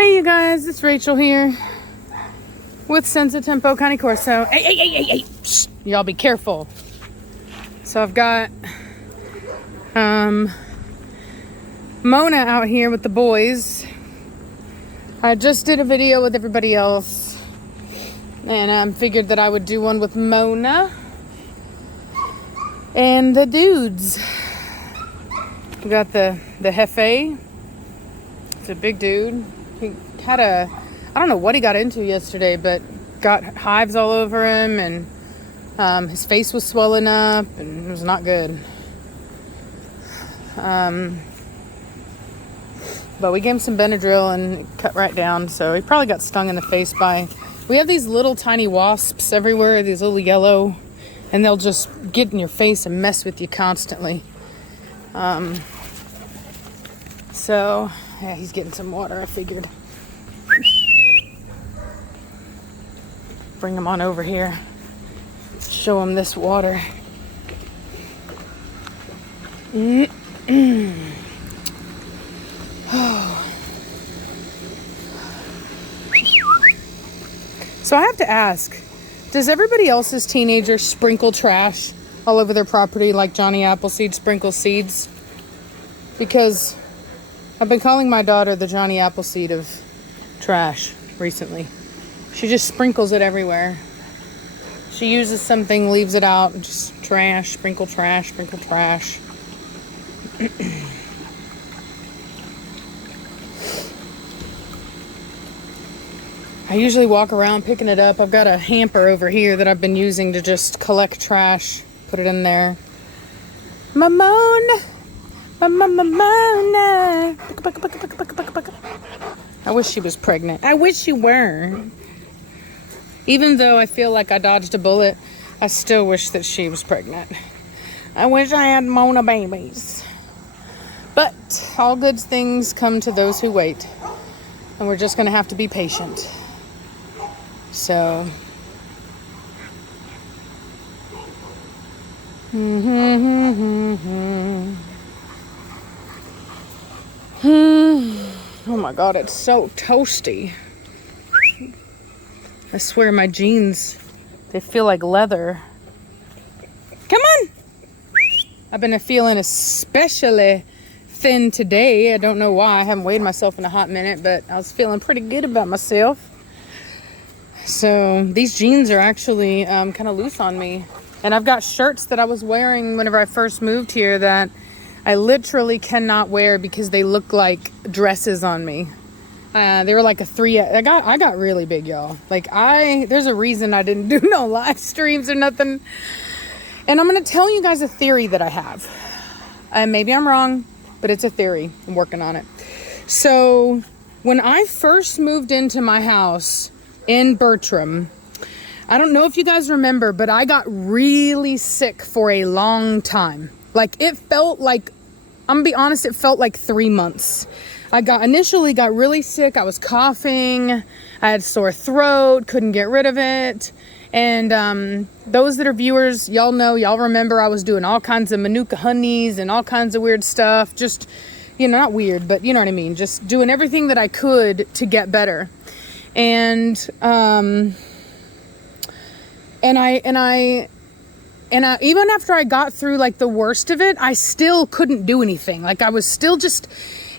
Hey you guys, it's Rachel here with Senza Tempo Cane Corso. Hey. Shh, y'all be careful. So I've got Mona out here with the boys. I just did a video with everybody else and figured that I would do one with Mona and the dudes. We got the Hefe. It's a big dude. He had I don't know what he got into yesterday, but got hives all over him and his face was swelling up and it was not good. But we gave him some Benadryl and it cut right down. So he probably got stung in the face by, we have these little tiny wasps everywhere, these little yellow, and they'll just get in your face and mess with you constantly. So yeah, he's getting some water, I figured. Bring him on over here. Show him this water. So I have to ask, does everybody else's teenager sprinkle trash all over their property like Johnny Appleseed sprinkles seeds? Because I've been calling my daughter the Johnny Appleseed of trash recently. She just sprinkles it everywhere. She uses something, leaves it out, and just trash, sprinkle trash, sprinkle trash. I usually walk around picking it up. I've got a hamper over here that I've been using to just collect trash, put it in there. Mamona. I wish she was pregnant. I wish she were. Even though I feel like I dodged a bullet, I still wish that she was pregnant. I wish I had Mona babies. But all good things come to those who wait. And we're just going to have to be patient. So. Oh my God, it's so toasty. I swear my jeans, they feel like leather. Come on! I've been feeling especially thin today. I don't know why. I haven't weighed myself in a hot minute, but I was feeling pretty good about myself. So these jeans are actually kind of loose on me. And I've got shirts that I was wearing whenever I first moved here that I literally cannot wear because they look like dresses on me. They were like a 3. I got really big, y'all. There's a reason I didn't do no live streams or nothing. And I'm going to tell you guys a theory that I have. Maybe I'm wrong, but it's a theory. I'm working on it. So when I first moved into my house in Bertram, I don't know if you guys remember, but I got really sick for a long time. It felt like, I'm gonna be honest, it felt like 3 months. I initially got really sick. I was coughing. I had sore throat, couldn't get rid of it. And those that are viewers, y'all remember I was doing all kinds of Manuka honeys and all kinds of weird stuff. Just, not weird, but you know what I mean. Just doing everything that I could to get better. And even after I got through the worst of it, I still couldn't do anything. I was still just,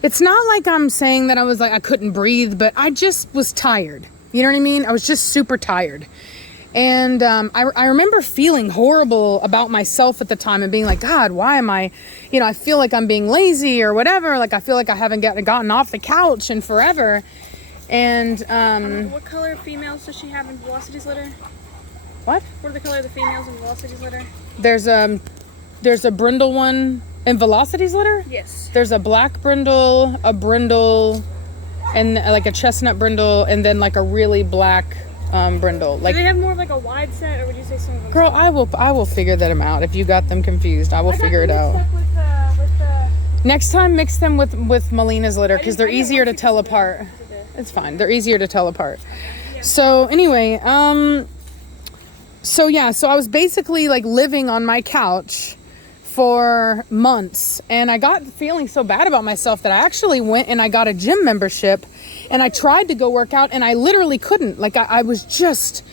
it's not like I'm saying that I was I couldn't breathe, but I just was tired. You know what I mean? I was just super tired. And I remember feeling horrible about myself at the time and being like, God, why am I, I feel like I'm being lazy or whatever. I feel like I haven't gotten off the couch in forever. And what color females does she have in Velocity's litter? What? What are the color of the females in Velocity's litter? There's a brindle one in Velocity's litter? Yes. There's a black brindle, a brindle, and a chestnut brindle, and then a really black brindle. Do they have more of a wide set, or would you say some of them? Girl, I will figure them out. If you got them confused, I will figure it out. Next time, mix them with Melina's litter because they're easier to tell apart. It's fine. They're easier to tell apart. Yeah. So anyway, so I was basically living on my couch for months, and I got feeling so bad about myself that I actually went and I got a gym membership, and I tried to go work out, and I literally couldn't. Like I was just,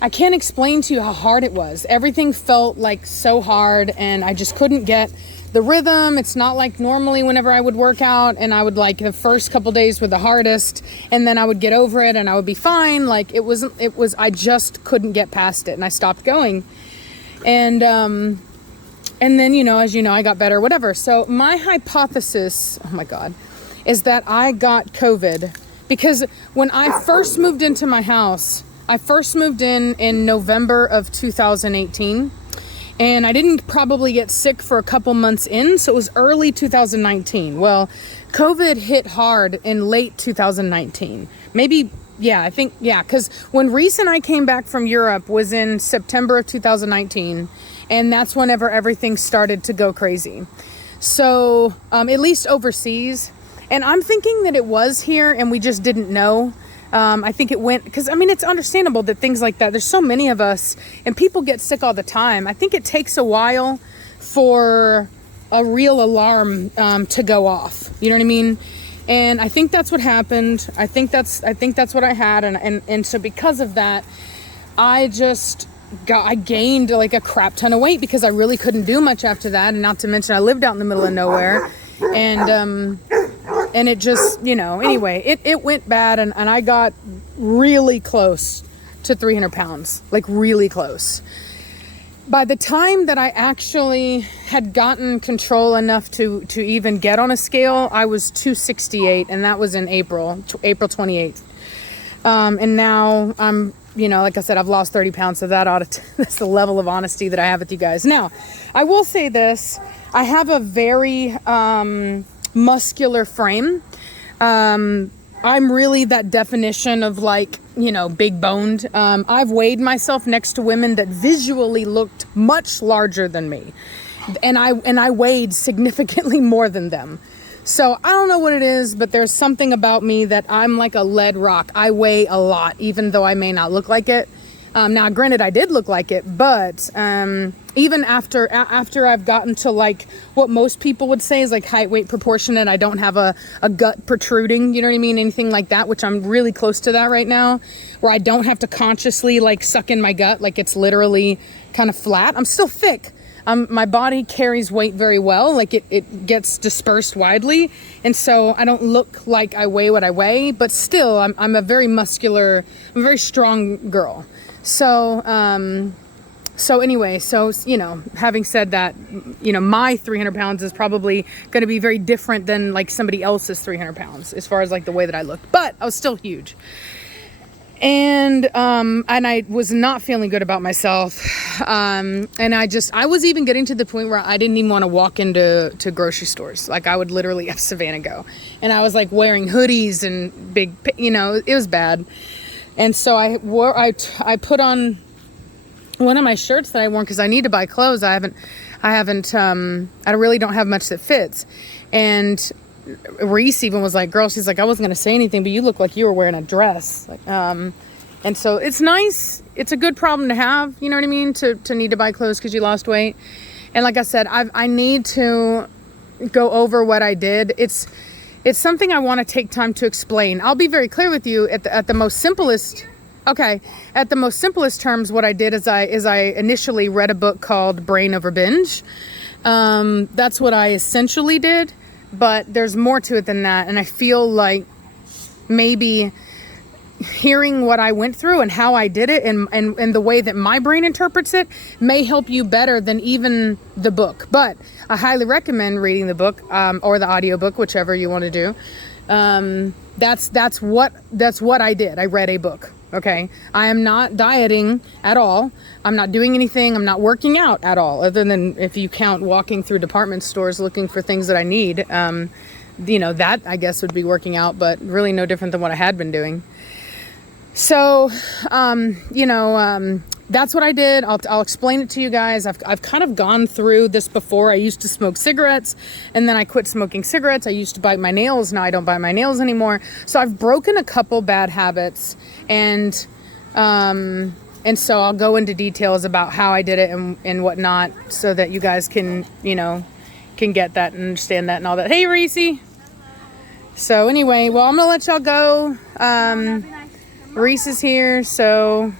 I can't explain to you how hard it was. Everything felt like so hard, and I just couldn't get the rhythm. It's not like normally whenever I would work out, and I would like the first couple days were the hardest, and then I would get over it and I would be fine. Like it was, I just couldn't get past it, and I stopped going. And then, you know, as you know, I got better, whatever. So my hypothesis, oh my God, is that I got COVID because when I first moved into my house, I first moved in November of 2018, and I didn't probably get sick for a couple months in. So it was early 2019. Well, COVID hit hard in late 2019, maybe. Yeah, I think, yeah, because when Reese and I came back from Europe was in September of 2019, and that's whenever everything started to go crazy. So, at least overseas. And I'm thinking that it was here and we just didn't know. I think it went, because I mean, it's understandable that things like that, there's so many of us and people get sick all the time. I think it takes a while for a real alarm to go off. You know what I mean? And I think that's what happened. I think that's what I had. And so because of that, I gained like a crap ton of weight because I really couldn't do much after that. And not to mention I lived out in the middle of nowhere, and it just, you know, anyway, it went bad, and I got really close to 300 pounds, like really close. By the time that I actually had gotten control enough to even get on a scale, I was 268, and that was in April 28th. And now I'm, you know, like I said, I've lost 30 pounds, so that's the level of honesty that I have with you guys. Now, I will say this, I have a very muscular frame. I'm really that definition of like, you know, big boned. I've weighed myself next to women that visually looked much larger than me. And I weighed significantly more than them. So I don't know what it is, but there's something about me that I'm like a lead rock. I weigh a lot, even though I may not look like it. Now, granted, I did look like it, but even after I've gotten to like what most people would say is like height, weight, proportionate, I don't have a gut protruding, you know what I mean? Anything like that, which I'm really close to that right now, where I don't have to consciously like suck in my gut, like it's literally kind of flat. I'm still thick. My body carries weight very well, like it gets dispersed widely, and so I don't look like I weigh what I weigh, but still I'm a very muscular, I'm a very strong girl. So anyway, you know, having said that, you know, my 300 pounds is probably going to be very different than like somebody else's 300 pounds as far as like the way that I looked, but I was still huge. And I was not feeling good about myself. And I was even getting to the point where I didn't even want to walk into grocery stores. Like I would literally have Savannah go, and I was like wearing hoodies and big, you know, it was bad. And so I put on one of my shirts that I wore because I need to buy clothes. I really don't have much that fits. And Reese even was like, girl, she's like, I wasn't going to say anything, but you look like you were wearing a dress. Like, and so it's nice. It's a good problem to have, you know what I mean? To need to buy clothes because you lost weight. And like I said, I need to go over what I did. It's something I want to take time to explain. I'll be very clear with you at the most simplest. Okay. At the most simplest terms, what I did is I initially read a book called Brain Over Binge. That's what I essentially did, but there's more to it than that. And I feel like maybe hearing what I went through and how I did it and the way that my brain interprets it may help you better than even the book. But I highly recommend reading the book, or the audiobook, whichever you want to do. That's what I did. I read a book. Okay. I am not dieting at all. I'm not doing anything. I'm not working out at all, other than if you count walking through department stores looking for things that I need. You know, that I guess would be working out, but really no different than what I had been doing. So, you know, that's what I did. I'll explain it to you guys. I've kind of gone through this before. I used to smoke cigarettes, and then I quit smoking cigarettes. I used to bite my nails. Now I don't bite my nails anymore. So I've broken a couple bad habits, and And so I'll go into details about how I did it and whatnot so that you guys can, you know, can get that and understand that and all that. Hey, Reese. So anyway, well, I'm going to let y'all go. Reese is here, so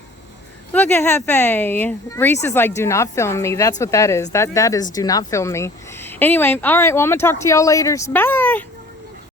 look at Hefe. Reese is like, do not film me. That's what that is. That is do not film me. Anyway, all right, well, I'm going to talk to y'all later. Bye.